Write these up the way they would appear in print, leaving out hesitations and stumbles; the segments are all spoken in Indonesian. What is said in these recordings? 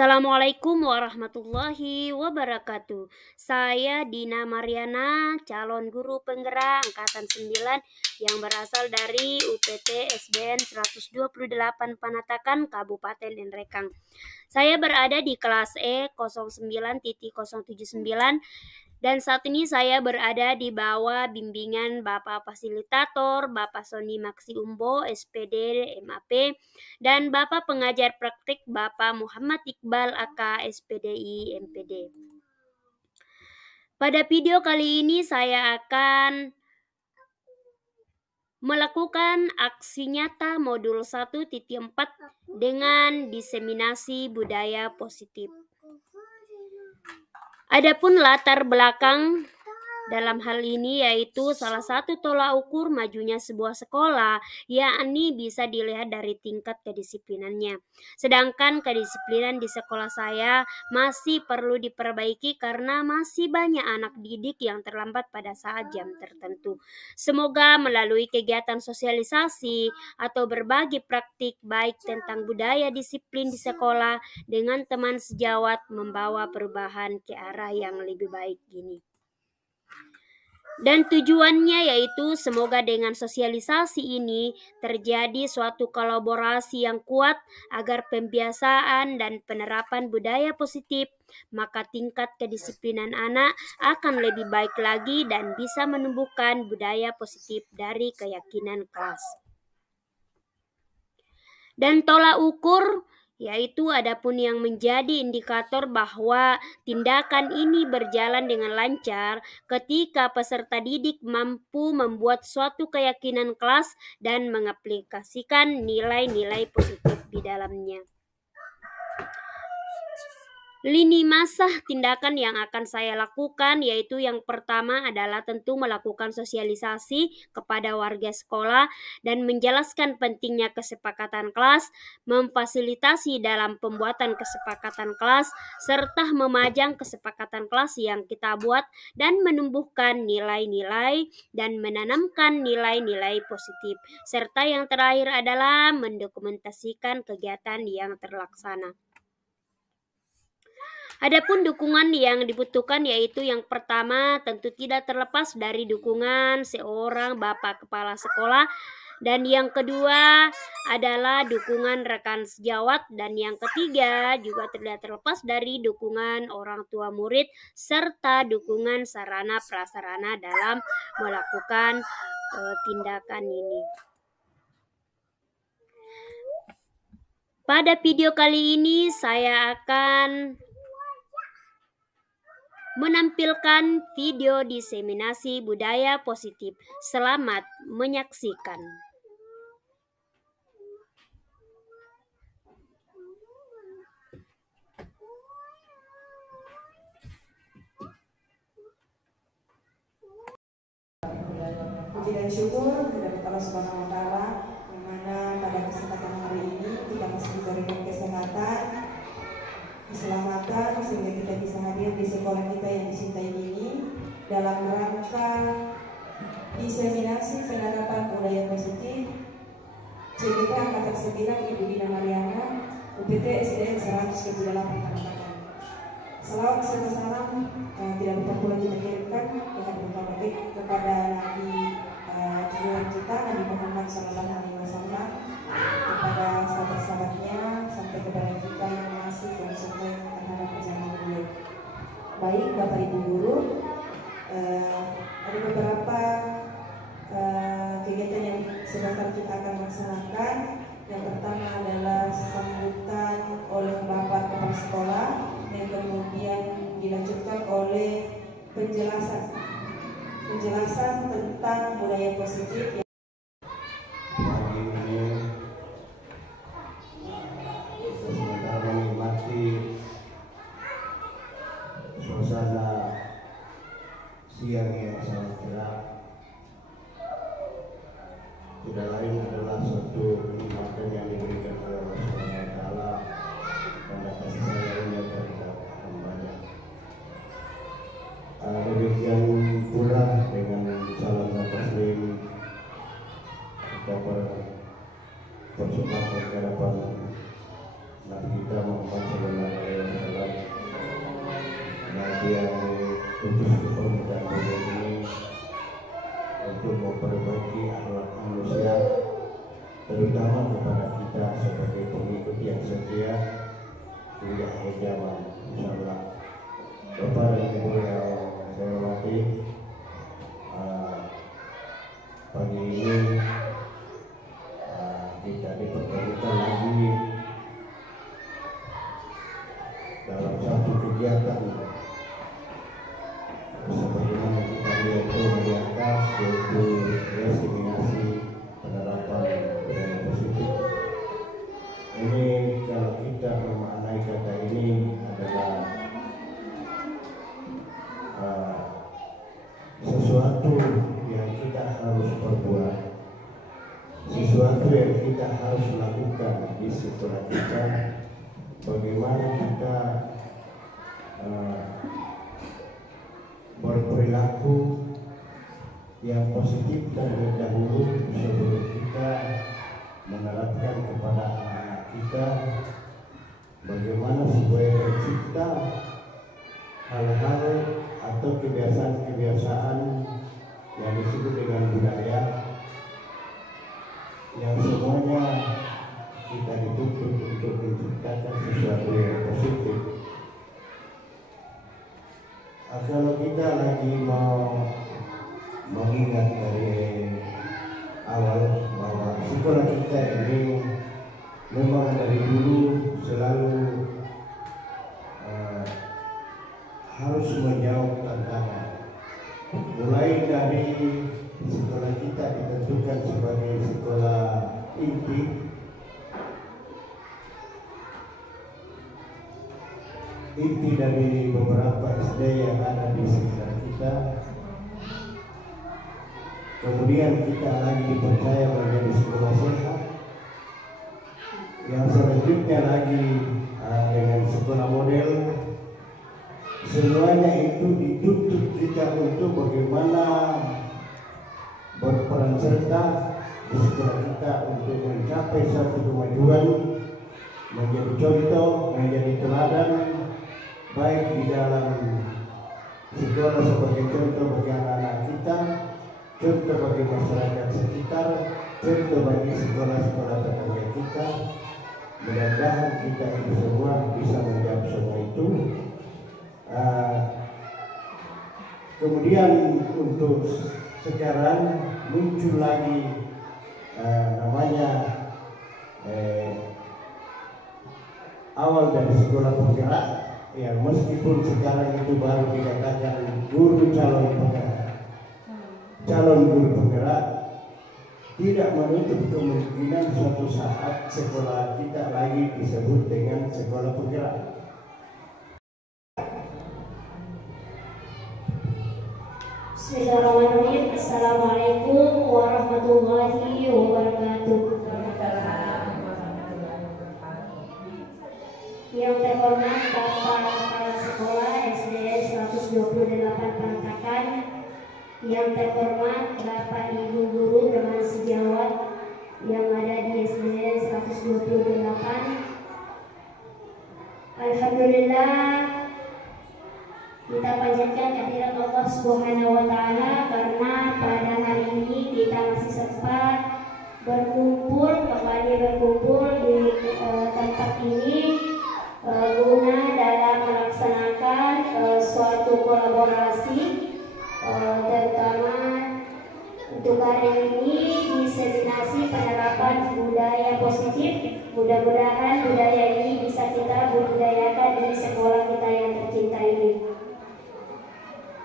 Assalamualaikum warahmatullahi wabarakatuh. Saya Dina Mariana, calon guru penggerak angkatan 9 yang berasal dari UPT SBN 128 Panatakan, Kabupaten Nrekang. Saya berada di kelas E 09.079 dan saat ini saya berada di bawah bimbingan Bapak Fasilitator, Bapak Sony Maksi Umbo, SPD, MAP, dan Bapak Pengajar Praktik Bapak Muhammad Iqbal AK SPDI MPD. Pada video kali ini saya akan melakukan aksi nyata modul 1.4 dengan diseminasi budaya positif. Adapun latar belakang dalam hal ini yaitu salah satu tolak ukur majunya sebuah sekolah, yakni bisa dilihat dari tingkat kedisiplinannya. Sedangkan kedisiplinan di sekolah saya masih perlu diperbaiki karena masih banyak anak didik yang terlambat pada saat jam tertentu. Semoga melalui kegiatan sosialisasi atau berbagi praktik baik tentang budaya disiplin di sekolah dengan teman sejawat membawa perubahan ke arah yang lebih baik gini. Dan tujuannya yaitu semoga dengan sosialisasi ini terjadi suatu kolaborasi yang kuat agar pembiasaan dan penerapan budaya positif, maka tingkat kedisiplinan anak akan lebih baik lagi dan bisa menumbuhkan budaya positif dari keyakinan kelas. Dan tolak ukur yaitu adapun yang menjadi indikator bahwa tindakan ini berjalan dengan lancar ketika peserta didik mampu membuat suatu keyakinan kelas dan mengaplikasikan nilai-nilai positif di dalamnya. Lini masa tindakan yang akan saya lakukan yaitu yang pertama adalah tentu melakukan sosialisasi kepada warga sekolah dan menjelaskan pentingnya kesepakatan kelas, memfasilitasi dalam pembuatan kesepakatan kelas, serta memajang kesepakatan kelas yang kita buat dan menumbuhkan nilai-nilai dan menanamkan nilai-nilai positif. Serta yang terakhir adalah mendokumentasikan kegiatan yang terlaksana. Adapun dukungan yang dibutuhkan yaitu yang pertama tentu tidak terlepas dari dukungan seorang Bapak Kepala Sekolah, dan yang kedua adalah dukungan rekan sejawat, dan yang ketiga juga tidak terlepas dari dukungan orang tua murid serta dukungan sarana prasarana dalam melakukan tindakan ini. Pada video kali ini saya akan menampilkan video diseminasi budaya positif. Selamat menyaksikan. Puji dan syukur kepada Allah Subhanahu wa Ta'ala, yang mana pada kesempatan hari ini kita masih diberikan kesehatan, keselamatan sehingga kita bisa hadir di sekolah kita yang dicintai ini dalam rangka diseminasi penerapan budaya positif CGP Angkatan 9 Ibu Dina Mariana, UPT SDN 128 Panatakan. Salam serta salam tidak lupa pula kita kirimkan kepada Nabi junjungan kita Nabi Muhammad SAW, kepada sahabat-sahabatnya sampai kepada kita yang masih konsumen terhadap perjalanan beliau. Baik Bapak Ibu Guru, ada beberapa kegiatan yang sebentar kita akan laksanakan. Yang pertama adalah sambutan oleh Bapak Kepala Sekolah, yang kemudian dilanjutkan oleh penjelasan tentang budaya positif. Hari ini kita sebentar menikmati suasana siang yang sangat cerah. Tidak lain adalah suatu kenikmatan yang diberikan oleh Allah Subhanahu wa Ta'ala pada kasih sayangnya terhadap hambanya. Demikian pula dengan salam dan taslim kita bersyukur ke hadapan Nabi kita Muhammad Sallallahu Alaihi Wasallam, Nabi yang diutus ke permukaan bumi ini untuk memperbaiki akhlak manusia, terutama kepada kita sebagai pengikut yang setia hingga akhir zaman, insyaallah. Bapak dan Ibu yang saya hormati, pagi ini kita dipertemukan lagi dalam satu kegiatan sebagaimana kita lihat di atas, yaitu diseminasi penerapan budaya positif. Ini kalau kita memaknai kata ini adalah sesuatu yang kita harus perbuat, sesuatu yang kita harus lakukan di sekolah kita. Bagaimana kita berperilaku yang positif terlebih dahulu sebelum kita menerapkan kepada anak kita, bagaimana supaya tercipta hal-hal atau kebiasaan-kebiasaan yang disebut dengan budaya, yang semuanya kita dituntut untuk menciptakan sesuatu yang positif. Kalau kita lagi mau mengingat dari awal bahwa sekolah kita ini memang dari dulu selalu harus menjawab tantangan. Mulai dari sekolah kita ditentukan sebagai sekolah inti dari beberapa SD yang ada di sekitar kita. Kemudian kita lagi dipercaya menjadi sekolah sehat, yang selanjutnya lagi dengan sekolah model. Semuanya itu dituntut kita untuk bagaimana berperan serta di sekolah kita untuk mencapai satu kemajuan, menjadi contoh, menjadi teladan, baik di dalam sekolah sebagai contoh bagi anak-anak kita, contoh bagi masyarakat sekitar, contoh bagi sekolah-sekolah tetangga kita. Mudah-mudahan kita ini semua bisa menjawab semua itu. Kemudian untuk sekarang muncul lagi namanya awal dari sekolah penggerak, ya meskipun sekarang itu baru dikatakan calon guru penggerak, tidak menutup kemungkinan suatu saat sekolah kita lagi disebut dengan sekolah penggerak. Bismillahirrahmanirrahim. Assalamualaikum warahmatullahi wabarakatuh. Yang terhormat Bapak Kepala Sekolah SDN 128 Perantakan, yang terhormat Bapak Ibu Guru teman sejawat yang ada di SDN 128. Alhamdulillah, kita panjatkan kehadirat Allah Subhanahu wa Ta'ala karena pada hari ini kita masih sempat kembali berkumpul di tempat ini guna dalam melaksanakan suatu kolaborasi, terutama untuk hari ini diseminasi penerapan budaya positif. Mudah-mudahan budaya ini bisa kita budidayakan di sekolah kita yang tercinta ini.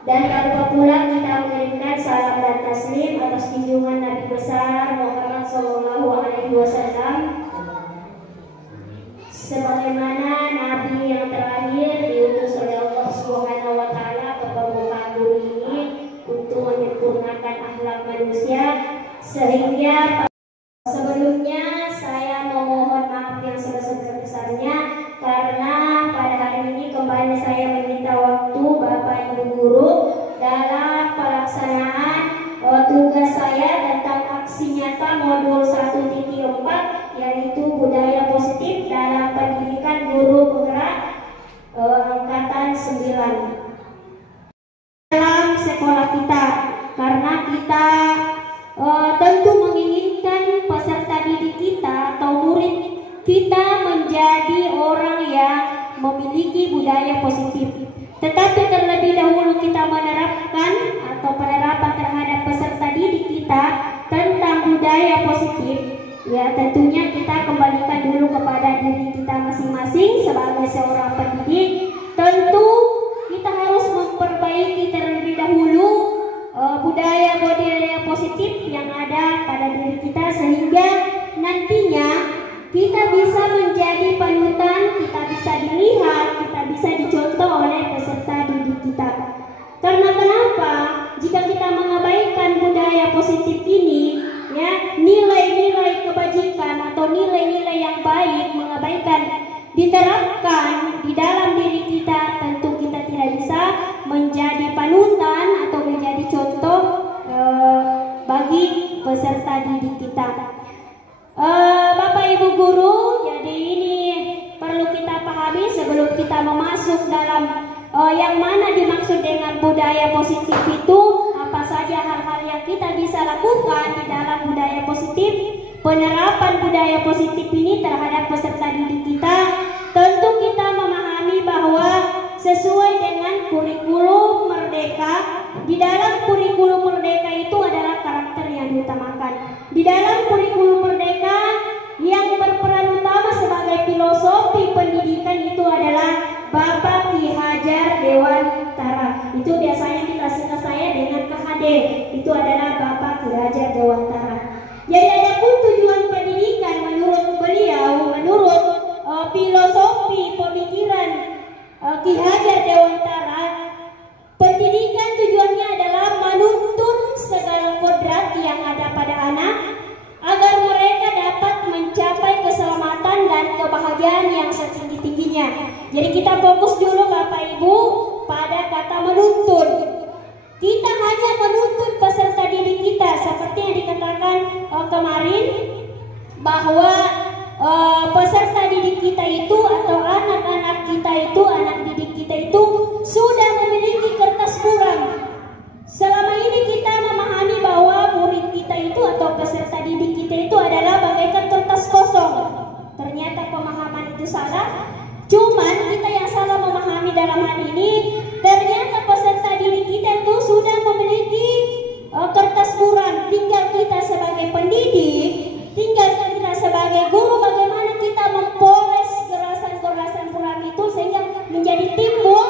Dan tak lupa pula kita mengirimkan salam dan taslim atas junjungan Nabi besar Muhammad SAW, sebagaimana Nabi yang terakhir diutus oleh Allah Subhanahu wa Ta'ala ke permukaan bumi ini untuk menyempurnakan akhlak manusia. Sehingga sebelumnya saya memohon maaf yang sebesar-besarnya karena pada hari ini kembali saya meminta waktu Bapak Ibu Guru dalam pelaksanaan tugas saya tentang aksi nyata modul 1.4, yaitu budaya positif dalam pendidikan Angkatan 9 dalam sekolah kita, karena kita tentu menginginkan peserta didik kita atau murid kita menjadi orang yang memiliki budaya positif. Tetapi terlebih dahulu kita menerapkan atau penerapan terhadap peserta didik kita tentang budaya positif, ya tentunya kita kembalikan dulu kepada diri kita masing-masing sebagai seorang pendidik. Tentu kita harus memperbaiki terlebih dahulu budaya-budaya positif yang ada pada diri kita, sehingga nantinya kita bisa menjadi panutan, kita bisa dilihat, kita bisa dicontoh oleh peserta didik kita. Karena kenapa? Jika kita mengabaikan budaya positif ini, ya, nilai-nilai kebajikan atau nilai-nilai yang baik mengabaikan diterapkan di dalam diri kita, tentu kita tidak bisa menjadi panutan atau menjadi contoh bagi peserta didik kita. Bapak Ibu guru, jadi ini perlu kita pahami sebelum kita memasuk dalam yang mana dimaksud dengan budaya positif itu, apa saja hal-hal yang kita bisa lakukan di dalam budaya positif. Penerapan budaya positif ini terhadap peserta didik kita, tentu kita memahami bahwa sesuai dengan kurikulum merdeka, di dalam kurikulum merdeka itu adalah karakter yang diutamakan. Di dalam kurikulum merdeka yang berperan utama sebagai filosofi pendidikan itu adalah Bapak Ki Hajar Dewantara. Itu biasanya dikasih ke saya dengan KHD. Itu adalah Bapak Ki Hajar Dewantara. Jadi adapun tujuan pendidikan menurut beliau, menurut filosofi pemikiran Ki Hajar Dewantara, pendidikan tujuannya adalah menuntun segala kodrat yang ada pada anak agar mereka dapat mencapai keselamatan dan kebahagiaan yang setinggi-tingginya. Jadi kita fokus dulu Bapak Ibu pada kata menuntun. Kita hanya menuntun peserta didik kita seperti yang dikatakan kemarin, bahwa peserta didik kita itu atau anak-anak kita itu, anak didik kita itu sudah memiliki kertas kurang. Selama ini kita memahami bahwa murid kita itu atau peserta didik kita itu adalah bagaikan kertas kosong. Ternyata pemahaman itu salah. Cuman kita yang salah memahami dalam hal ini, ternyata peserta didik kita itu sudah memiliki kertas kurang. Tinggal kita sebagai pendidik, tinggal kita sebagai guru bagaimana kita mempoles gerasan-gerasan kurang itu sehingga menjadi timbul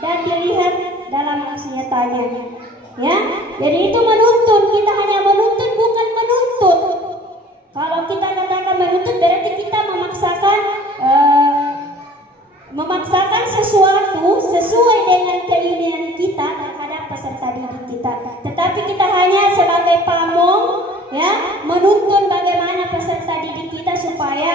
dan dilihat dalam aksi nyatanya. Ya, jadi itu menuntun. Kita hanya menuntun, bukan menuntut. Kalau kita katakan menuntut berarti kita memaksakan sesuatu sesuai dengan keinginan kita terhadap peserta didik kita. Tetapi kita hanya sebagai pamong, ya, menuntun bagaimana peserta didik kita supaya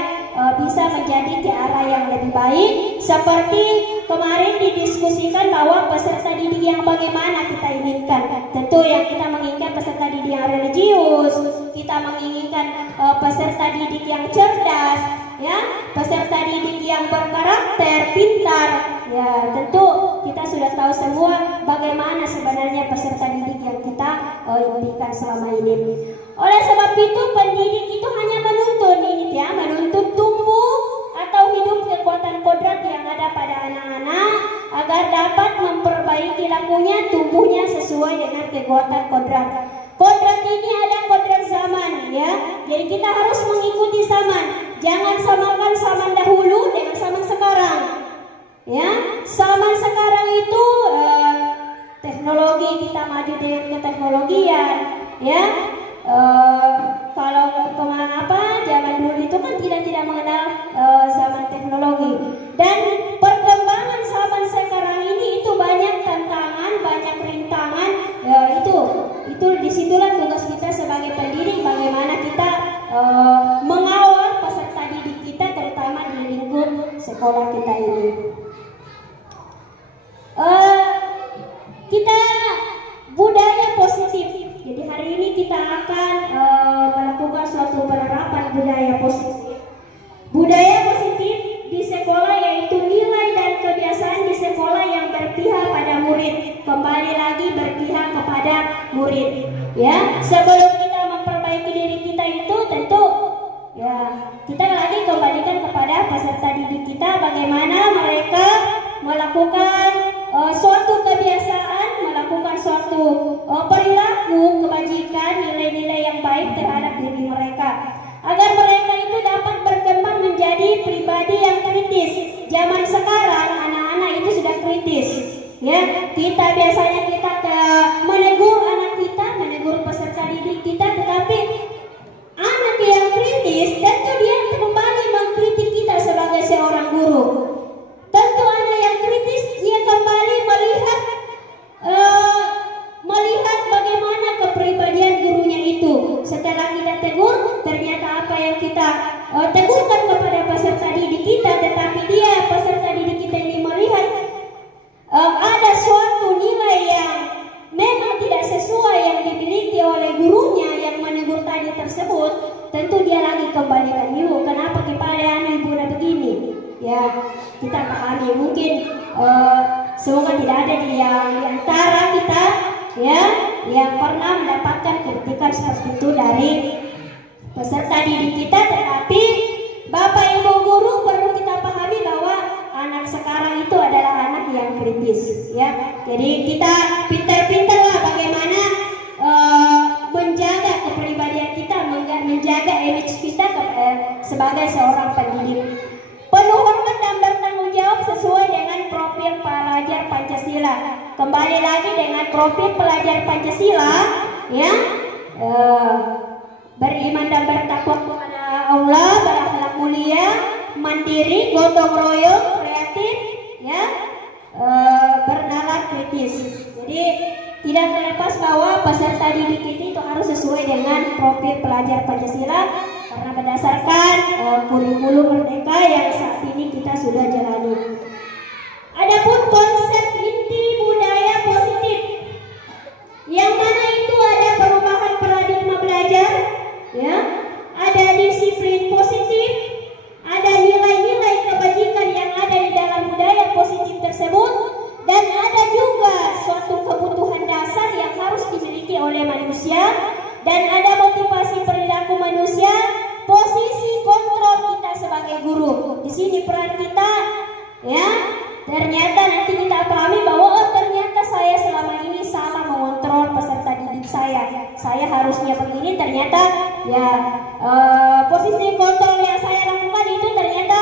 bisa menjadi ke arah yang lebih baik. Seperti kemarin didiskusikan bahwa peserta didik yang bagaimana kita inginkan. Tentu yang kita menginginkan peserta didik yang religius, kita menginginkan peserta didik yang cerdas, ya, peserta didik yang berkarakter, pintar. Ya, tentu kita sudah tahu semua bagaimana sebenarnya peserta didik yang kita impikan selama ini. Oleh sebab itu pendidik itu hanya menuntun ini, ya, menuntun tumbuh atau hidup kekuatan kodrat yang ada pada anak-anak agar dapat memperbaiki lakunya, tumbuhnya sesuai dengan kekuatan kodrat. Kodrat ini ada kodrat zaman, ya. Jadi kita harus mengikuti zaman. Jangan samakan zaman dahulu dengan zaman sekarang. Ya, zaman sekarang itu teknologi, kita maju dengan keteknologian, ya. Kalau zaman dulu itu kan tidak mengenal zaman teknologi. Dan perkembangan zaman sekarang ini itu banyak tantangan, banyak rintangan. Itu disitulah tugas kita sebagai pendidik, bagaimana kita mengawal peserta didik kita terutama di lingkup sekolah kita ini. Kita budaya positif. Jadi hari ini kita akan melakukan suatu penerapan budaya positif. Budaya positif di sekolah yaitu nilai dan kebiasaan di sekolah yang kembali lagi berpihak kepada murid. Ya, sebelum kita memperbaiki diri kita itu tentu ya kita lagi kembalikan kepada peserta didik kita bagaimana mereka melakukan suatu kebiasaan, melakukan suatu perilaku kebajikan, nilai-nilai yang baik terhadap diri mereka, agar mereka itu dapat berkembang menjadi pribadi yang kritis. Zaman sekarang anak-anak itu sudah kritis. Ya, kita biasanya menegur anak kita, menegur peserta didik kita, tetapi anak yang kritis tentu dia kembali mengkritik kita sebagai seorang guru. Tentu anak yang kritis dia kembali melihat bagaimana kepribadian gurunya itu. Setelah kita tegur, ternyata apa yang kita tegurkan kepada peserta didik kita, tetapi dia peserta didik kita ini melihat ada suatu nilai yang memang tidak sesuai yang dimiliki oleh gurunya yang menegur tadi tersebut. Tentu dia lagi kembalikan, ibu kenapa kepada anak ibu udah begini. Ya, kita pahami mungkin semoga tidak ada di antara kita ya yang pernah mendapatkan kritikan seperti itu dari peserta didik kita, tetapi Bapak Ibu guru perlu kita pahami bahwa anak sekarang itu adalah anak yang kritis ya. Jadi kita pintar-pintarlah bagaimana menjaga kepribadian kita, menjaga image kita sebagai seorang pendidik. Penuh hormat dan bertanggung jawab sesuai dengan profil pelajar Pancasila. Kembali lagi dengan profil pelajar Pancasila, ya, beriman dan bertakwa kepada Allah, berakhlak mulia, mandiri, gotong royong, kreatif, ya, bernalar kritis. Jadi tidak terlepas bahwa peserta didik itu harus sesuai dengan profil pelajar Pancasila. Karena berdasarkan kurikulum Merdeka yang saat ini kita sudah jalani. Adapun konsep inti budaya positif, yang mana itu ada perubahan paradigma belajar, ya, ada disiplin positif, ada nilai-nilai kebajikan yang ada di dalam budaya positif tersebut, dan ada juga suatu kebutuhan dasar yang harus dimiliki oleh manusia, dan ada motivasi perilaku manusia, posisi kontrol kita sebagai guru. Di sini peran kita, ya, ternyata nanti kita pahami bahwa ternyata saya selama ini salah mengontrol peserta didik saya. Saya harusnya begini, ternyata ya posisi kontrol yang saya lakukan itu ternyata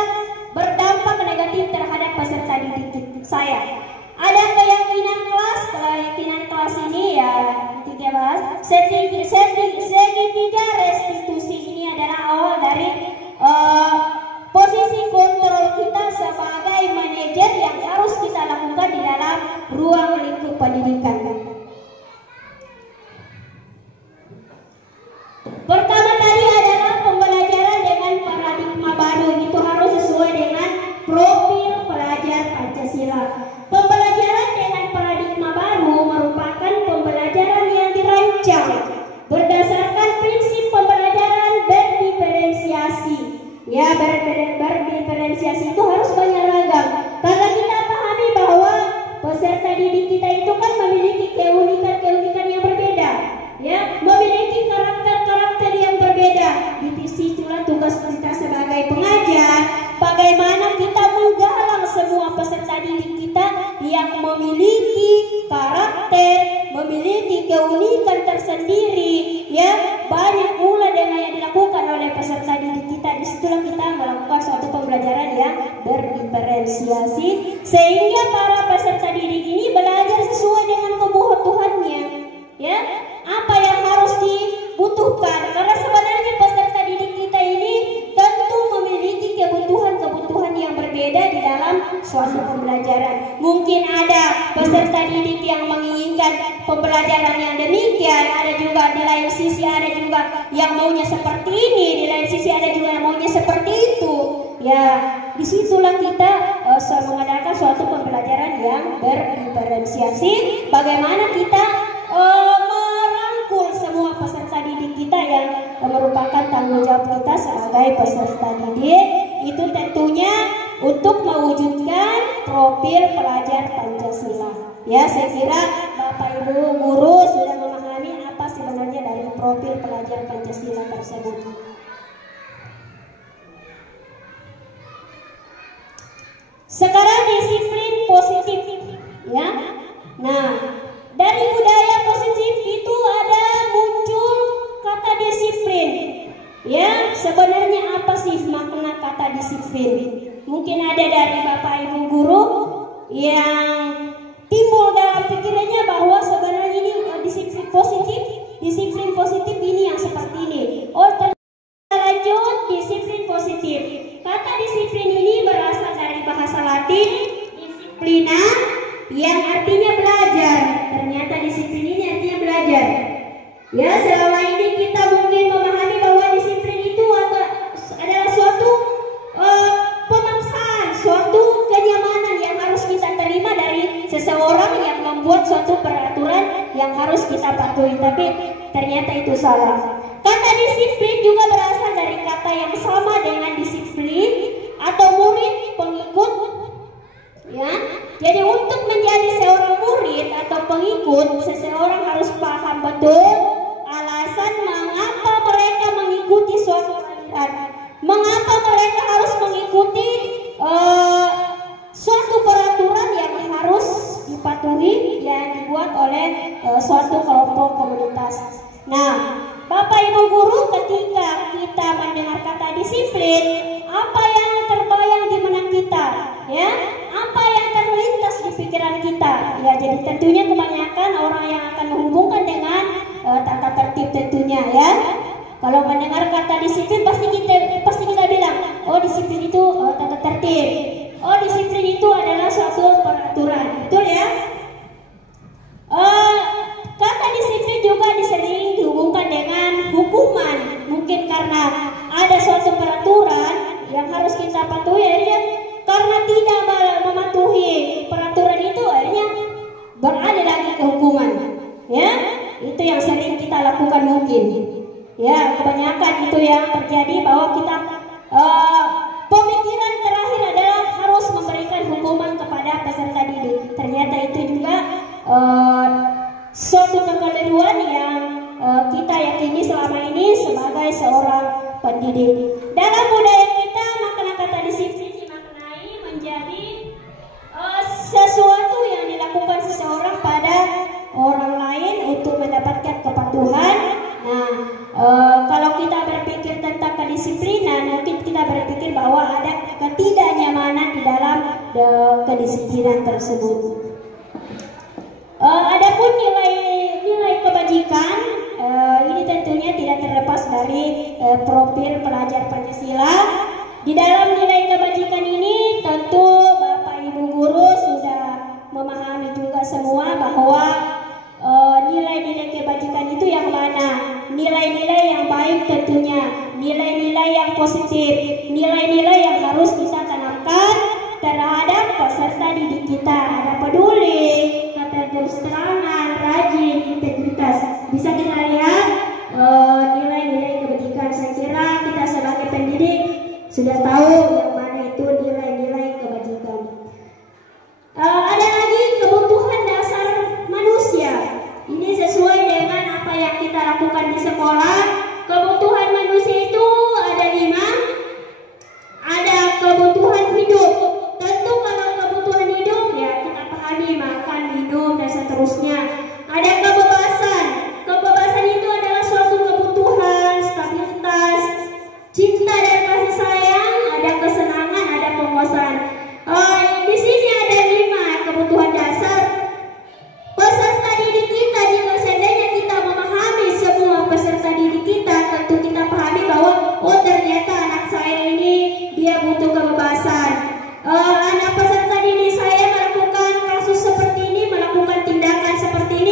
berdampak negatif terhadap peserta didik saya. Ada keyakinan kelas ini ya tiga bahas segitiga restitusi ini adalah awal dari posisi kontrol kita sebagai manajer yang harus kita lakukan di dalam ruang lingkup pendidikan. Pertama tadi adalah pembelajaran dengan paradigma baru, itu harus sesuai dengan profil pelajar Pancasila. Pembelajaran dengan paradigma baru merupakan pembelajaran yang dirancang berdasarkan prinsip pembelajaran berdiferensiasi. Ya, berdiferensiasi itu harus banyak ragam. Karena kita pahami bahwa peserta didik kita itu kan memiliki keunikan yang berbeda, ya, memiliki karakter yang berbeda. Di situlah tugas kita sebagai pengajar, bagaimana kita menggalang semua peserta didik kita yang memiliki karakter, memiliki keunikan tersendiri, ya, banyak pula dengan yang dilakukan oleh peserta didik kita. Disitulah kita melakukan suatu pembelajaran yang berdiferensiasi sehingga para peserta didik ini belajar sesuai dengan kebutuhannya, ya, apa yang harus dibutuhkan. Karena sebenarnya peserta didik kita ini tentu memiliki kebutuhan yang berbeda di dalam suatu pembelajaran. Mungkin ada peserta didik yang menginginkan pembelajaran yang demikian, ada juga di lain sisi ada juga yang maunya seperti ini, di lain sisi ada juga yang maunya seperti itu. Ya, disitulah kita mengadakan suatu pembelajaran yang berdiferensiasi. Bagaimana kita merangkul semua peserta didik kita yang merupakan tanggung jawab kita sebagai peserta didik, itu tentunya untuk mewujudkan profil pelajar Pancasila. Ya, saya kira Bapak Ibu guru sudah memahami apa sebenarnya dari profil pelajar Pancasila tersebut. Sekarang disiplin positif, ya. Nah, dari budaya positif itu ada muncul kata disiplin. Ya, sebenarnya apa sih makna kata disiplin? Mungkin ada dari Bapak Ibu guru yang timbul dalam pikirannya bahwa sebenarnya ini disiplin positif ini yang seperti ini. Oh, lanjut disiplin positif. Kata disiplin ini berasal dari bahasa Latin disciplina yang artinya belajar. Ternyata disiplin ini artinya belajar. Ya, selama ini kita mungkin memahami bahwa disiplin itu adalah suatu pemaksaan, suatu kenyamanan yang harus kita terima dari seseorang yang membuat suatu peraturan yang harus kita patuhi. Tapi ternyata itu salah. Kata disiplin juga berasal dari kata yang sama dengan disiplin atau murid pengikut. Ya, jadi untuk menjadi seorang murid atau pengikut, seseorang harus paham betul alasan mengapa mereka mengikuti suatu aliran, mengapa mereka harus mengikuti suatu peraturan yang harus dipatuhi yang dibuat oleh suatu kelompok komunitas. Nah, Bapak Ibu guru, ketika kita mendengar kata disiplin, apa yang terbayang di benak kita? Ya, apa yang terlintas di pikiran kita? Ya, jadi tentunya kebanyakan orang yang akan menghubungkan dengan tata tertib tentunya, ya. Kalau mendengar kata disiplin pasti kita bilang, oh disiplin itu tata tertib. Oh disiplin itu adalah suatu peraturan, betul ya? Kata disiplin juga disering dihubungkan dengan hukuman. Mungkin karena ada suatu peraturan yang harus kita patuhi, akhirnya karena tidak mematuhi peraturan itu akhirnya beralih lagi ke hukuman. Ya, itu yang sering kita lakukan mungkin. Ya, kebanyakan itu yang terjadi bahwa kita pemikiran terakhir adalah harus memberikan hukuman kepada peserta didik. Ternyata itu juga suatu kekeliruan yang kita yakini selama ini sebagai seorang pendidik. Dalam budaya kita, makna kata disiplin dimaknai menjadi sesuatu yang dilakukan seseorang pada orang lain untuk mendapatkan kepatuhan. Nah, kalau kita berpikir tentang kedisiplinan, mungkin kita berpikir bahwa ada ketidaknyamanan di dalam kedisiplinan tersebut. Adapun nilai kebajikan, ini tentunya tidak terlepas dari profil pelajar Pancasila. Di dalam nilai kebajikan ini tentu Bapak Ibu guru sudah memahami juga semua bahwa nilai-nilai kebajikan itu yang mana? Nilai-nilai yang baik tentunya, nilai-nilai yang positif, nilai-nilai yang harus kita tanamkan terhadap peserta didik kita. Ada peduli, terus terangan, rajin, integritas. Bisa kita lihat nilai-nilai kebajikan. Saya kira kita sebagai pendidik sudah tahu yang mana itu nilai-nilai kebajikan. Ada lagi kebutuhan dasar manusia. Ini sesuai dengan apa yang kita lakukan di sekolah. Kebutuhan manusia itu ada 5. Ada kebutuhan hidup. Tentu kalau kebutuhan hidup ya kita pahami makan, minum dan seterusnya. Ada kebebasan. Kebebasan itu adalah suatu kebutuhan, stabilitas, cinta dan kasih sayang. Ada kesenangan, ada penguasaan. Di sini ada 5 kebutuhan dasar. Peserta didik kita, jika seandainya kita memahami semua peserta didik kita, tentu kita pahami bahwa oh ternyata anak saya ini dia butuh kebebasan. Anak peserta didik saya melakukan kasus seperti ini, melakukan tindakan seperti ini,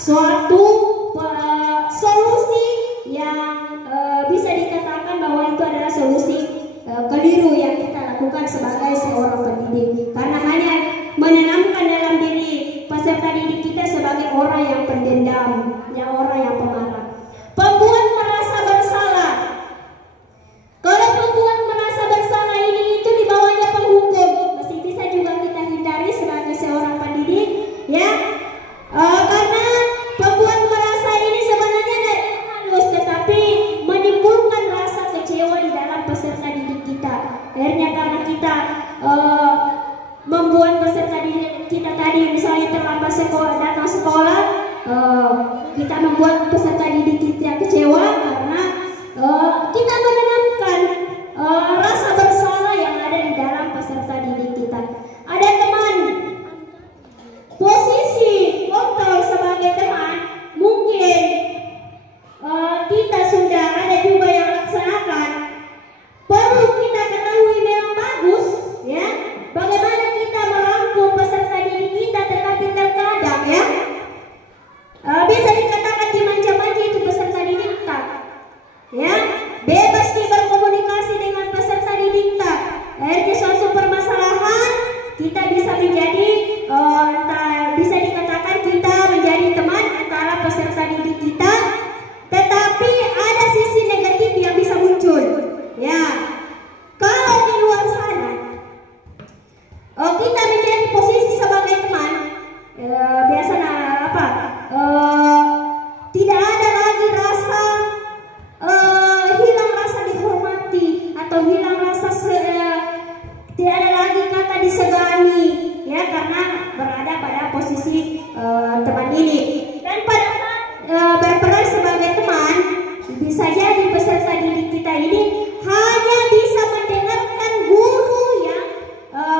suatu solusi yang bisa dikatakan bahwa itu adalah solusi keliru yang kita lakukan sebagai seorang pendidik, karena hanya menanamkan dalam diri peserta didik kita sebagai orang yang pendendam, yang orang yang pemarah. Pembuat merasa bersalah. Kalau pembuat merasa bersalah ini itu di bawahnya penghukum, masih bisa juga kita hindari sebagai seorang pendidik, ya. Karena pembuat merasa ini sebenarnya tidak halus, tetapi menimbulkan rasa kecewa di dalam peserta didik kita. Akhirnya karena kita membuat peserta didik kita tadi misalnya terlambat datang sekolah, kita membuat peserta didik kita kecewa karena kita menanamkan rasa bersalah yang ada di dalam peserta didik kita. Ada teman, posisi kontrol sebagai teman mungkin kita sudah ada juga yang laksanakan. Perlu kita ketahui memang bagus, ya, bagaimana kita merangkul peserta didik kita, tetapi terkadang, ya, bisa dikatakan dimanja-manja itu peserta didik kita, ya, bebas kita berkomunikasi dengan peserta didik kita. Akhirnya suatu permasalahan kita bisa menjadi bisa dikatakan kita menjadi teman antara peserta didik kita, tetapi ada sisi negatif yang bisa muncul, ya. Kalau di luar sana kita menjadi posisi sebagai teman, biasanya apa? Tidak ada lagi rasa hilang rasa dihormati atau hilang rasa tidak ada lagi kata disegani, ya, karena berada pada posisi teman ini. Dan pada saat berperan sebagai teman, bisa jadi peserta didik kita ini hanya bisa mendengarkan guru yang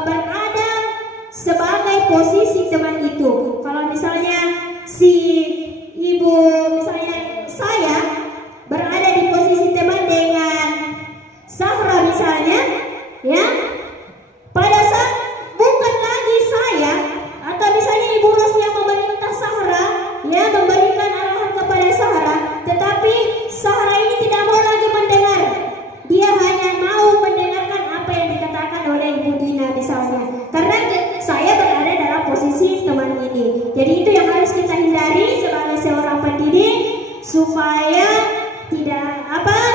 berada sebagai posisi teman itu. Kalau misalnya si ibu, misalnya saya berada di posisi teman dengan Sahra misalnya, ya, pada saat bukan lagi saya atau misalnya Ibu Ros yang memerintah Sahra, ya, memberikan arahan kepada Sahra, tetapi Sahra ini tidak mau lagi mendengar. Dia hanya mau mendengarkan apa yang dikatakan oleh Ibu Dina misalnya, karena saya berada dalam posisi teman ini. Jadi itu yang harus kita hindari sebagai seorang pendidik, supaya tidak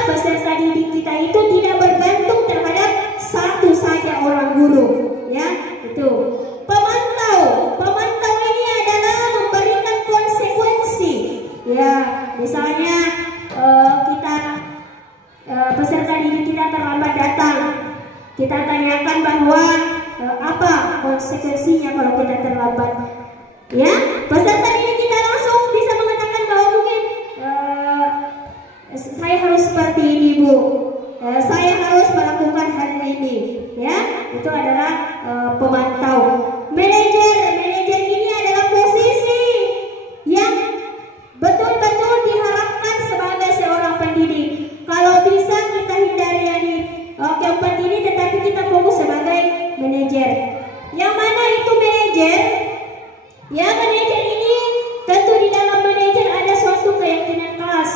peserta didik kita itu tidak bergantung terhadap satu saja orang guru, ya. Itu pemantau ini adalah memberikan konsekuensi, ya. Misalnya kita peserta didik kita terlambat datang, kita tanyakan bahwa apa konsekuensinya kalau kita terlambat, ya. Peserta didik kita langsung bisa mengatakan bahwa mungkin saya harus seperti ini, Bu, saya harus melakukan hal ini, ya. Itu adalah pemantau. Manajer ini adalah posisi yang betul-betul diharapkan sebagai seorang pendidik. Kalau bisa kita hindari yang di keempat ini, tetapi kita fokus sebagai manajer. Yang mana itu manajer? Ya, manajer ini tentu di dalam manajer ada suatu keyakinan kelas,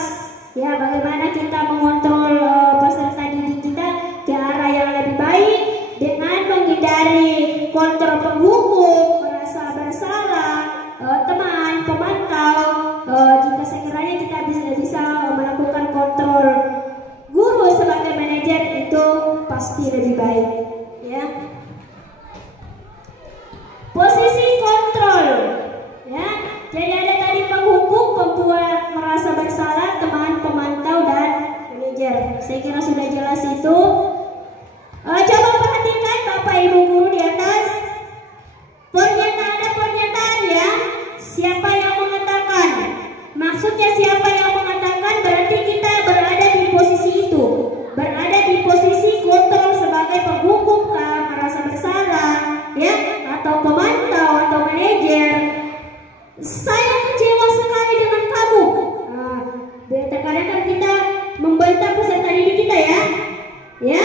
ya, bagaimana kita mengontrol peserta didik kita ke arah yang lebih baik dengan menghindari kontrol penghukum, merasa bersalah, teman pemantau. Jika sekiranya kita bisa melakukan kontrol guru sebagai manajer, itu pasti lebih baik, ya. Posisi kontrol, ya. Jadi ada tadi penghukum, pembuat merasa bersalah, teman pemantau, dan manajer. Saya kira sudah jelas itu. Coba perhatikan Bapak Ibu guru di atas. Pernyataan, ya. Siapa yang mengatakan? Maksudnya siapa yang mengatakan, berarti kita berada di posisi itu, berada di posisi kontrol sebagai penghukum, merasa bersalah, ya, atau pemantau atau manajer. Saya kecewa sekali dengan kamu. Terkadang kan kita membentak peserta didik kita, ya.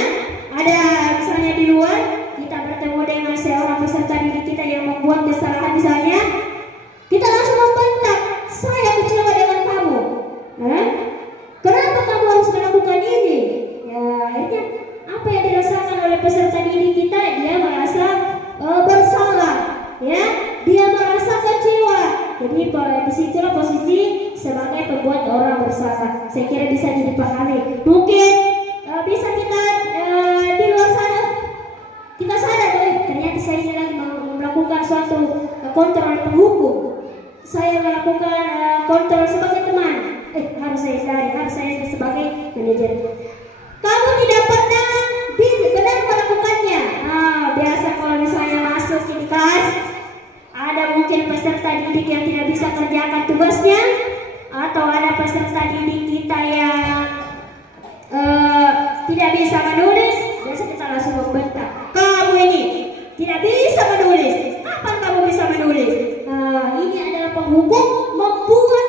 Ada misalnya di luar kita bertemu dengan seorang peserta didik kita yang membuat kesalahan misalnya, kita langsung membentak, saya sebagai pembuat orang bersalah. Saya kira bisa dipahami. Mungkin bisa kita di luar sana kita sadar, ternyata saya ini lagi melakukan suatu kontrol penghukum. Saya melakukan kontrol sebagai teman. Harus saya sadari, harus saya sebagai manajer. Kamu tidak pernah benar melakukannya. Biasa kalau misalnya masuk di kelas, ada mungkin peserta didik yang tidak bisa kerjakan tugasnya, atau ada peserta didik kita yang tidak bisa menulis. Biasa kita langsung membentak, kamu ini tidak bisa menulis. Kapan kamu bisa menulis? Ini adalah penghukum, membuat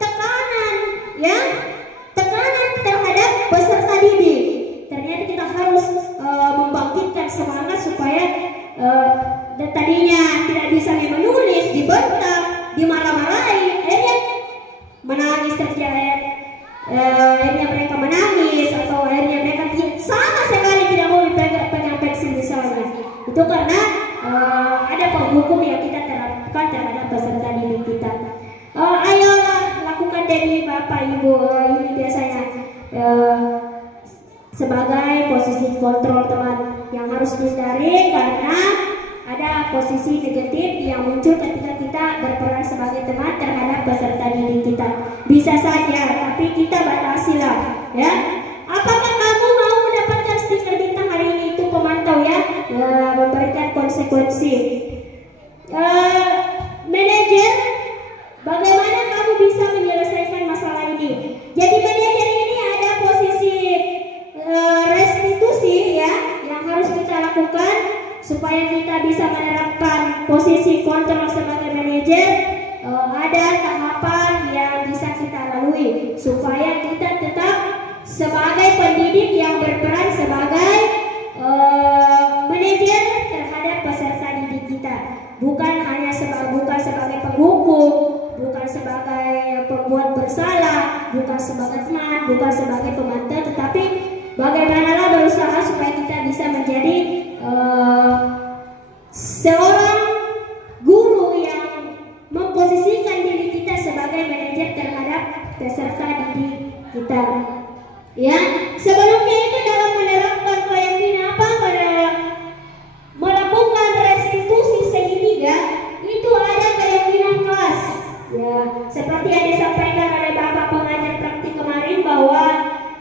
tekanan, ya, tekanan terhadap peserta didik. Ternyata kita harus membangkitkan semangat supaya dan tadinya tidak bisa menulis, dibentak, dimarah-marahi, akhirnya menangis terjadi. Akhirnya mereka menangis, atau akhirnya mereka sama sekali tidak mau pegang pensil misalnya. Itu karena ada penghukum yang kita terapkan terhadap peserta didik kita. Ayolah lakukan dari Bapak Ibu. Ini biasanya sebagai posisi kontrol teman yang harus dihindari, karena ada posisi negatif yang muncul ketika kita berperan sebagai teman terhadap peserta didik kita. Bisa saja, tapi kita batasilah, ya. Apakah kamu mau mendapatkan stiker bintang hari ini? Itu pemantau, ya, memberikan konsekuensi. Manajer, bagaimana kamu bisa menyelesaikan masalah ini? Jadi manajer ini ada posisi restitusi, ya, yang harus kita lakukan supaya kita bisa menerapkan posisi kontrol sebagai manajer. Ada tahapan yang bisa kita lalui supaya kita tetap sebagai pendidik yang berperan sebagai manajer terhadap peserta didik kita, bukan hanya sebagai penghukum, bukan sebagai pembuat bersalah, bukan sebagai teman, bukan sebagai pemantau, tetapi bagaimanalah berusaha supaya kita bisa menjadi seorang guru yang memposisikan diri kita sebagai manajer terhadap peserta didik kita. Ya, sebelumnya itu dalam menerapkan keyakinan melakukan restitusi segitiga, itu ada keyakinan kelas. Ya, seperti yang disampaikan oleh Bapak pengajar praktik kemarin bahwa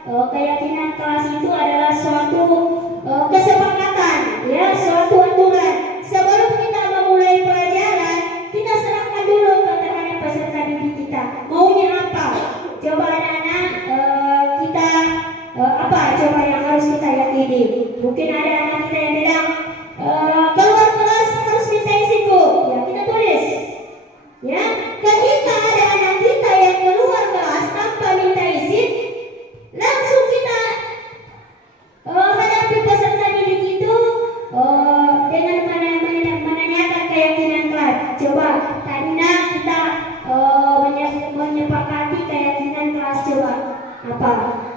keyakinan kelas itu adalah suatu kesepakatan, ya, suatu aturan. Sebelum kita memulai pelajaran, kita serahkan dulu terhadap peserta didik kita maunya apa. Coba anak-anak kita apa coba yang harus kita yakini. Mungkin ada anak kita yang bilang keluar kelas harus minta izinku, ya kita tulis, ya. Ketika ada anak kita yang keluar kelas tanpa minta izin, langsung kita hadapi peserta didik itu dengan menanyakan keyakinan kelas. Coba tadinya kita menyepakati keyakinan kelas, coba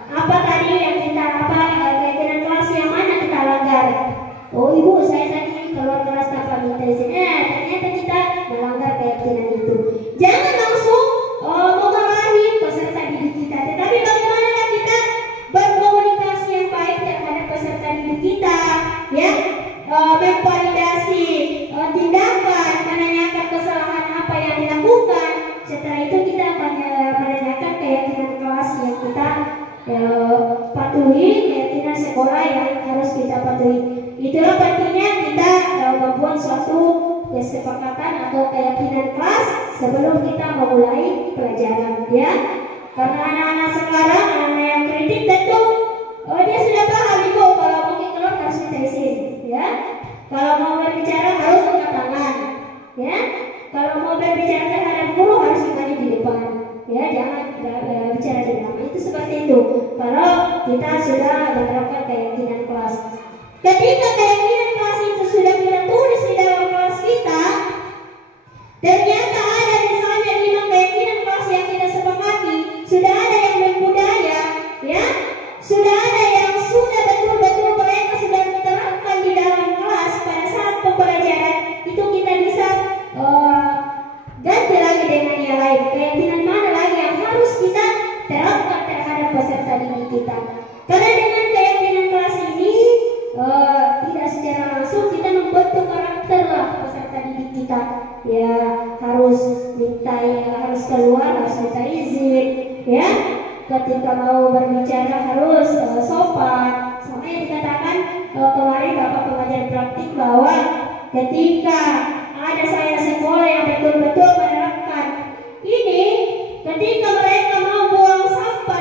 apa tadi yang kita keyakinan kelas yang mana kita langgar? Oh ibu, saya tadi keluar kelas tanpa minta izin. Ternyata kita melanggar keyakinan itu. Jangan langsung memarahi peserta didik kita, tetapi bagaimana kita berkomunikasi yang baik terhadap peserta didik kita, ya, memvalidasi tindakan, menanyakan kesalahan apa yang dilakukan. Setelah itu kita akan menanyakan keyakinan kelas yang kita patuhi, keyakinan sekolah yang harus kita patuhi. Itulah pentingnya kita membuat suatu kesepakatan atau keyakinan kelas sebelum kita memulai pelajaran, ya. Karena anak-anak sekarang, anak-anak yang kritik tentu dia sudah paham ibu kalau mungkin keluar harus minta izin, ya. Kalau mau berbicara harus angkat tangan, ya. Kalau mau berbicara terhadap guru harus sekali di depan, ya, jangan bicara di belakang. Itu seperti itu. Kalau kita sudah menerapkan keyakinan kelas, ketika keyakinan kelas itu sudah kita tulis di dalam kelas kita, ternyata ada misalnya 5 keyakinan kelas yang kita sepakati, sudah ada yang berbudaya, ya, sudah ada yang sudah betul-betul mereka sudah diterapkan di dalam kelas pada saat pembelajaran, itu kita bisa ganti lagi dengan yang lain. Keyakinan mana lagi yang ketika mau berbicara harus sopan. Sama yang dikatakan kemarin Bapak pengajar praktik bahwa ketika ada saya sekolah yang betul-betul menerapkan ini, ketika mereka mau buang sampah,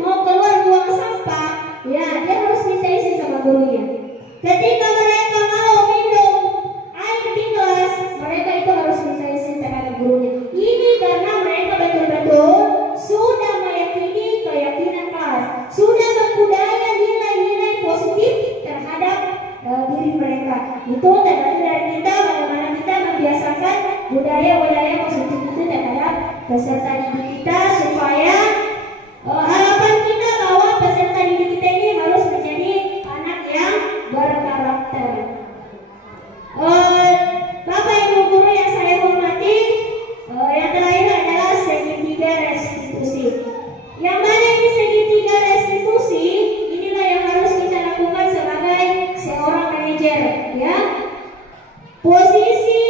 mau keluar buang sampah, ya dia harus minta izin sama gurunya. Ketika mereka mau minum air di kelas, mereka itu harus minta izin terhadap gurunya. Ini karena mereka betul-betul sudah meyakini keyakinan kelas, sudah membudaya nilai-nilai positif terhadap diri mereka. Itu tergantung dari kita bagaimana kita membiasakan budaya-budaya positif itu terhadap peserta didik kita, supaya harapan kita bahwa peserta didik kita ini harus menjadi anak yang berkarakter. Bapak Ibu guru yang saya hormati, yang terakhir adalah segitiga restitusi. Yang mana ini segitiga restitusi? Inilah yang harus kita lakukan sebagai seorang manajer, ya. Posisi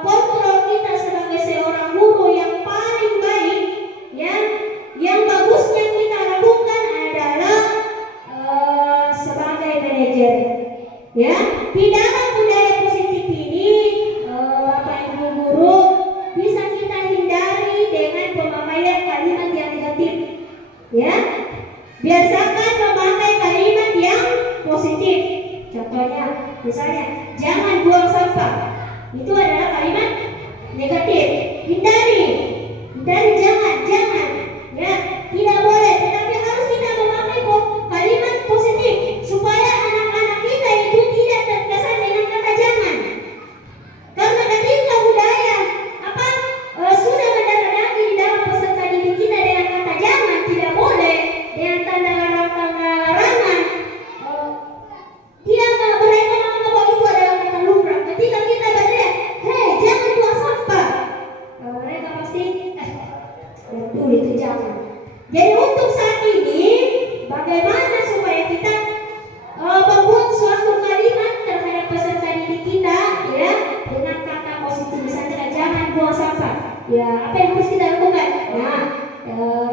kontrol kita sebagai seorang guru yang paling baik, ya, yang bagusnya kita lakukan adalah sebagai manajer, ya. Di dalam budaya positif ini, Bapak Ibu guru, bisa kita hindari dengan pemakaian kalimat yang negatif, ya. Biasakan memakai kalimat yang positif. Contohnya, misalnya, jangan buang sampah. Itu adalah kalimat negatif. Hindari jangan, ya, tidak boleh. Tetapi harus kita memakai kalimat positif supaya anak-anak kita itu tidak terkesan dengan kata jangan. Karena ketika budaya sudah mendarah-daging di dalam peserta didik kita dengan kata jangan, tidak boleh, dengan tanda larangan, mereka menganggap bahwa itu adalah kata lumrah. Ketika kita berteriak, hei jangan buang sampah, mereka pasti betul itu jangan. Jadi untuk saat ini, bagaimana supaya kita membuat suatu kalimat terhadap peserta didik kita, ya, dengan kata positif, misalnya jangan buang sampah. Ya, apa yang harus kita lakukan? Nah,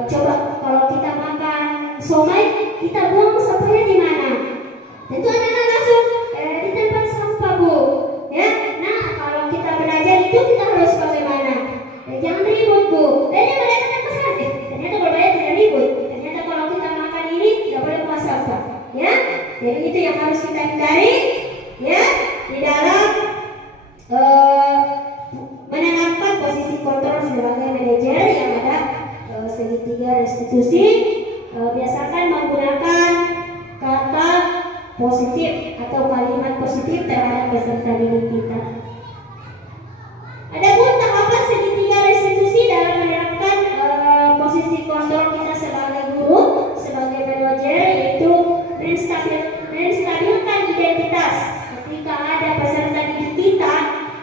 coba kalau kita makan somai, kita buang sampahnya di mana? Tentu anak-anak langsung di tempat sampah, Bu. Ya, nah kalau kita belajar itu kita harus bagaimana? Jangan ribut, Bu. Ini mereka terkesan, ternyata berbahaya tidak ribut. Ternyata kalau kita makan ini tidak boleh buang sampah. Ya, jadi itu yang harus kita hindari, ya, di dalam menanamkan posisi kontrol sebagai manajer yang ada segitiga restitusi. Biasakan menggunakan kata positif atau kalimat positif terhadap peserta didik kita. Adapun tahapan segitiga restitusi dalam menerapkan posisi kontrol kita sebagai guru, sebagai manajer, yaitu menstabilkan identitas. Ketika ada peserta didik kita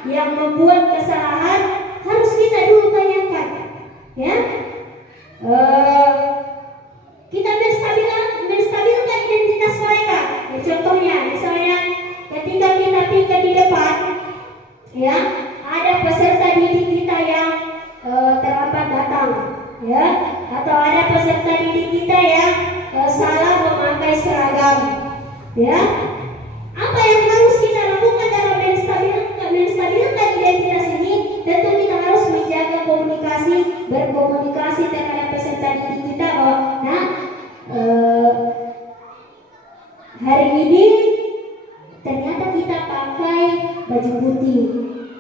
yang membuat kesalahan, harus kita dulu tanyakan, ya. Kita menstabilkan identitas mereka. Ya, contohnya, misalnya ketika kita pikir di depan, ya, ada peserta didik kita yang terlambat datang, ya, atau ada peserta didik kita yang salah memakai seragam, ya. Apa yang harus kita lakukan dalam menstabilkan identitas ini? Tentu kita harus menjaga berkomunikasi terhadap peserta didik kita bahwa, nah, hari ini ternyata kita pakai baju putih,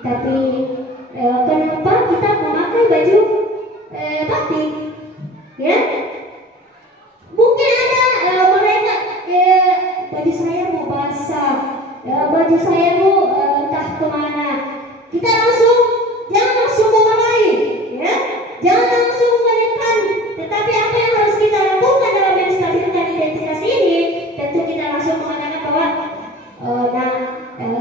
tapi kenapa kita memakai baju batik, ya? Mungkin ada mereka baju saya mau basah, baju saya mau entah kemana. Kita jangan langsung memarahi, ya, jangan langsung menekan. Tetapi apa yang harus kita lakukan dalam menstabilkan identitas ini? Tentu kita langsung mengatakan bahwa,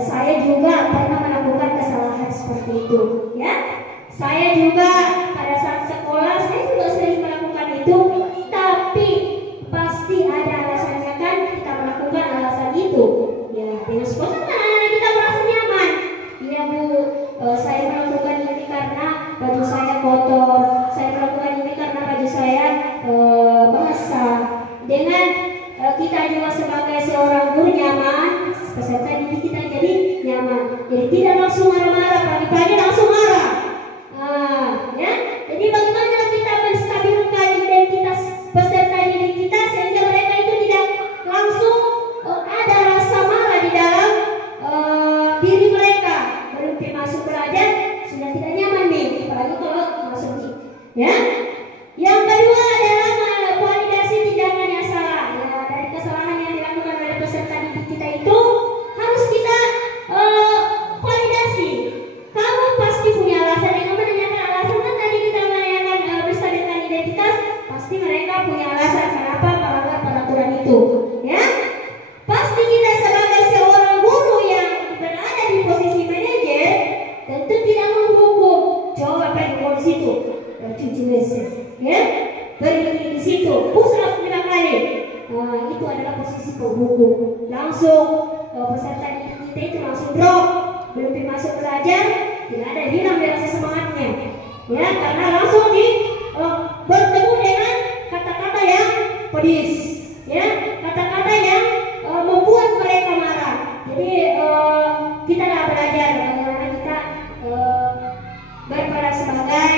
saya juga pernah melakukan kesalahan seperti itu, ya. Saya juga pada saat sekolah, saya juga pasti mereka punya alasan kenapa melanggar peraturan itu, ya. Pasti kita sebagai seorang guru yang berada di posisi manajer tentu tidak menghukum. Coba pergi di situ, cuci WC, ya, pergi di situ, pusat 5 kali. Nah, itu adalah posisi penghukum. Langsung peserta didik kita itu langsung drop, belum masuk belajar, tidak ada, hilang rasa semangatnya, ya, karena langsung bertemu dengan kata-kata yang pedis, ya, kata-kata yang membuat mereka marah. Jadi kita nggak belajar bagaimana kita berperan sebagai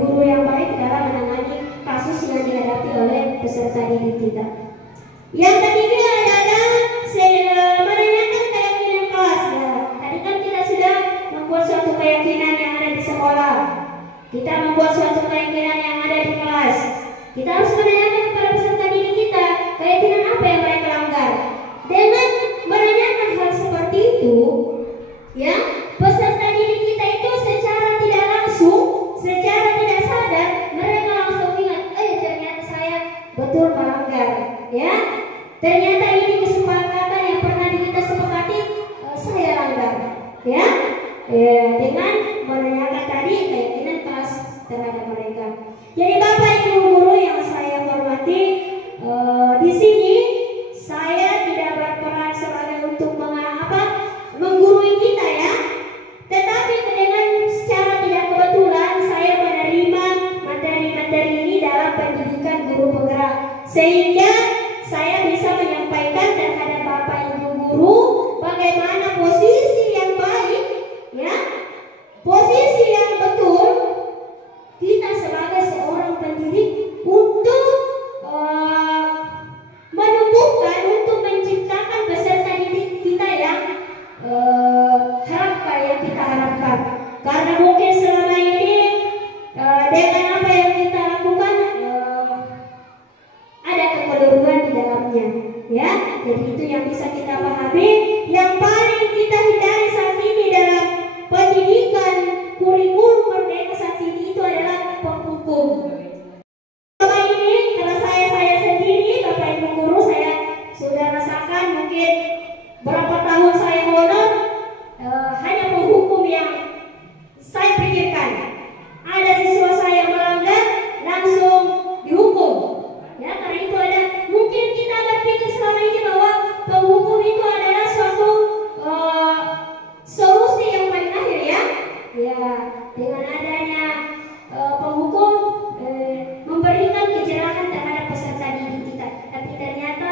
guru yang baik dalam menangani kasus yang dihadapi oleh peserta didik kita. Yang ketiga adalah menanyakan keyakinan kelas. Ya, tadi kan kita sudah membuat suatu keyakinan yang ada di sekolah. Kita membuat suatu keyakinan yang ada di kelas. Kita harus menanyakan kepada peserta didik kita keyakinan apa yang mereka langgar. Dengan menanyakan hal seperti itu, ya, peserta didik kita itu secara tidak langsung, secara tidak sadar, mereka langsung ingat, ternyata saya betul melanggar, ya. Ternyata ini kesepakatan yang pernah kita sepakati, saya langgar, ya. Dengan menanyakan tadi keyakinan kelas terhadap mereka. Jadi Bapak Ibu guru yang saya hormati, di sini saya tidak berperan sebagai untuk menggurui kita, ya. Tetapi dengan secara tidak kebetulan saya menerima materi-materi ini dalam pendidikan guru penggerak, sehingga saya bisa menyampaikan terhadap Bapak Ibu guru bagaimana posisi yang baik, ya, posisi yang betul kita sebagai seorang pendidik untuk menumbuhkan, untuk menciptakan peserta didik kita yang yang kita harapkan. Karena mungkin selama ini dengan apa yang kita lakukan ada kekeliruan di dalamnya, ya. Jadi itu yang bisa kita pahami. Yang paling kita hindari saat ini dalam pendidikan kurikulum merdeka saat ini itu adalah penghukum. Selama ini kalau saya sendiri, Bapak Ibu guru, saya sudah rasakan mungkin berapa tahun saya honor, hanya penghukum yang saya pikirkan. Ada siswa saya melanggar, langsung dihukum, ya. Karena itu ada, mungkin kita berpikir selama ini bahwa penghukum itu adalah suatu solusi yang paling akhir, ya. Ya, dengan adanya penghukum memberikan kejelasan terhadap peserta didik kita, tapi ternyata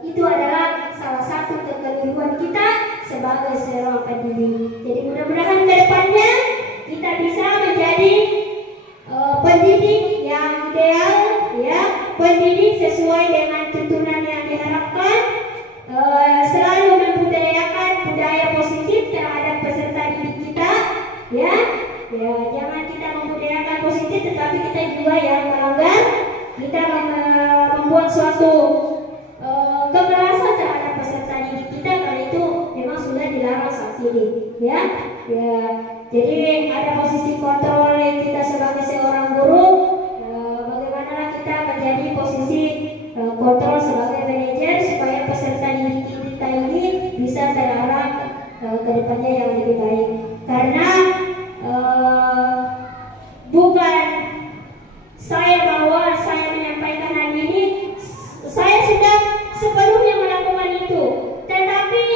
itu adalah salah satu kekeliruan kita sebagai seorang pendidik. Jadi mudah-mudahan ke depannya kita bisa menjadi pendidik yang ideal, ya, pendidik sesuai dengan tuntunan yang diharapkan, selalu membudayakan budaya positif terhadap peserta didik kita, ya. Ya, jangan kita membudayakan positif tetapi kita juga yang melanggar, kita membuat suatu kekerasan terhadap peserta didik kita, karena itu memang sudah dilarang saat ini, ya. Ya, jadi ada posisi kontrol kita sebagai seorang guru, bagaimana kita menjadi posisi kontrol sebagai manajer supaya peserta didik kita ini bisa terarah ke depannya yang lebih baik. Karena bukan bahwa saya menyampaikan hal ini, saya sudah sepenuhnya melakukan itu, tetapi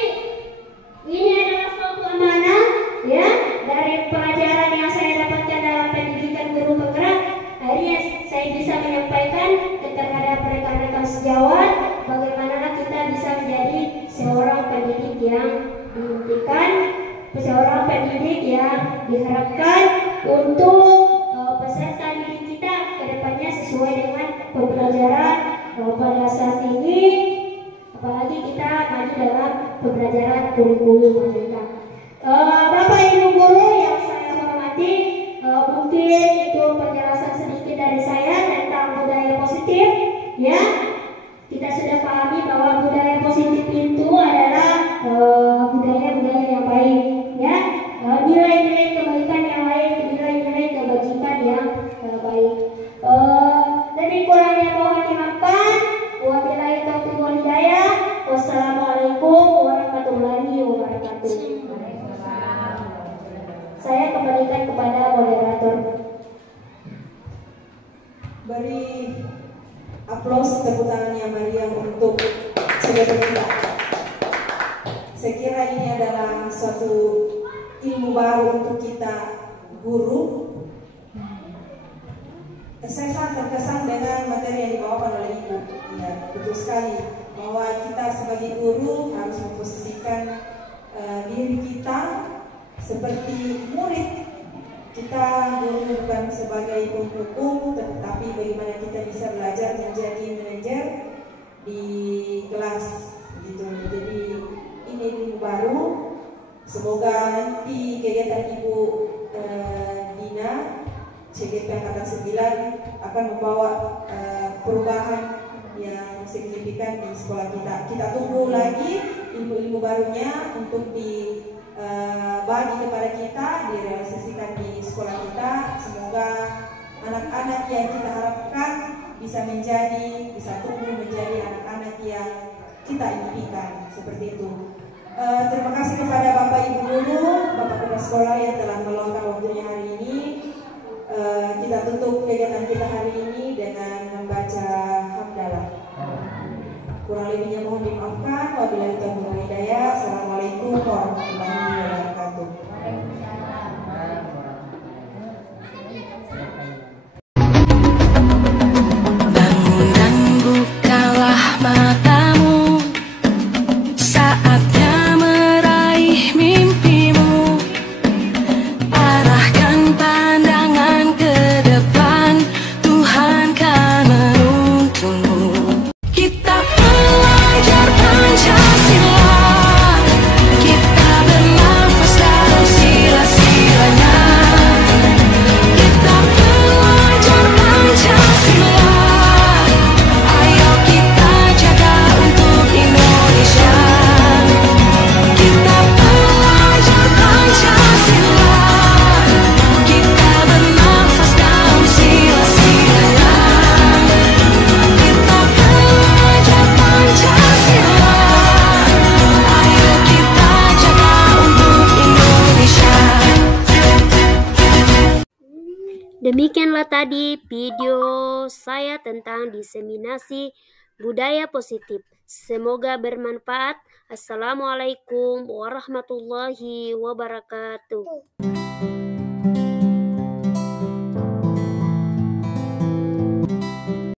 ini adalah suatu amanah, ya, dari pelajaran yang saya dapatkan dalam pendidikan guru penggerak. Akhirnya saya bisa menyampaikan terhadap rekan-rekan sejawat bagaimana kita bisa menjadi seorang pendidik yang diimpikan, seorang pendidik yang diharapkan untuk peserta didik kita ke depannya sesuai dengan pembelajaran pada saat ini, apalagi kita maju dalam pembelajaran kurikulum merdeka. Bapak Ibu guru yang saya hormati, mungkin itu penjelasan sedikit dari saya tentang budaya positif, ya. Kita sudah pahami bahwa budaya positif itu adalah budaya-budaya yang baik, ya. Nilai-nilai kebaikan yang baik, nilai-nilai kebajikan yang baik. Beri aplaus tepuk tangannya Maria untuk saudara kita. Saya kira ini adalah suatu ilmu baru untuk kita guru. Saya sangat terkesan dengan materi yang dibawakan oleh Ibu. Ya, betul sekali bahwa kita sebagai guru harus memposisikan diri kita seperti murid. Kita guru bukan sebagai penghukum, tetapi bagaimana kita bisa belajar menjadi manajer di kelas, gitu. Jadi ini ilmu baru. Semoga nanti kegiatan Ibu Dina CGP Angkatan 9 akan membawa perubahan yang signifikan di sekolah kita. Kita tunggu lagi ilmu-ilmu barunya untuk dibagi kepada kita, direalisasikan di sekolah kita. Semoga anak-anak yang kita harapkan bisa tumbuh menjadi anak-anak yang kita impikan, seperti itu. Terima kasih kepada Bapak Ibu Guru, Bapak Kepala Sekolah yang telah meluangkan waktunya hari ini. Kita tutup kegiatan kita hari ini dengan membaca hamdalah. Kurang lebihnya mohon dimaafkan. Wabillahi taufiq wal hidayah. Assalamualaikum warahmatullahi wabarakatuh. Bangun dan bukalah matamu, saatnya meraih mimpimu. Arahkan pandangan ke depan, Tuhan kan menuntunmu. Kita belajar Pancasila, kita bernafas dalam sila-silanya. Kita belajar Pancasila, ayo kita jaga untuk Indonesia. Kita belajar Pancasila, kita bernafas dalam sila-silanya. Kita belajar Pancasila, ayo kita jaga untuk Indonesia. Demikianlah tadi video saya tentang diseminasi budaya positif. Semoga bermanfaat. Assalamualaikum warahmatullahi wabarakatuh.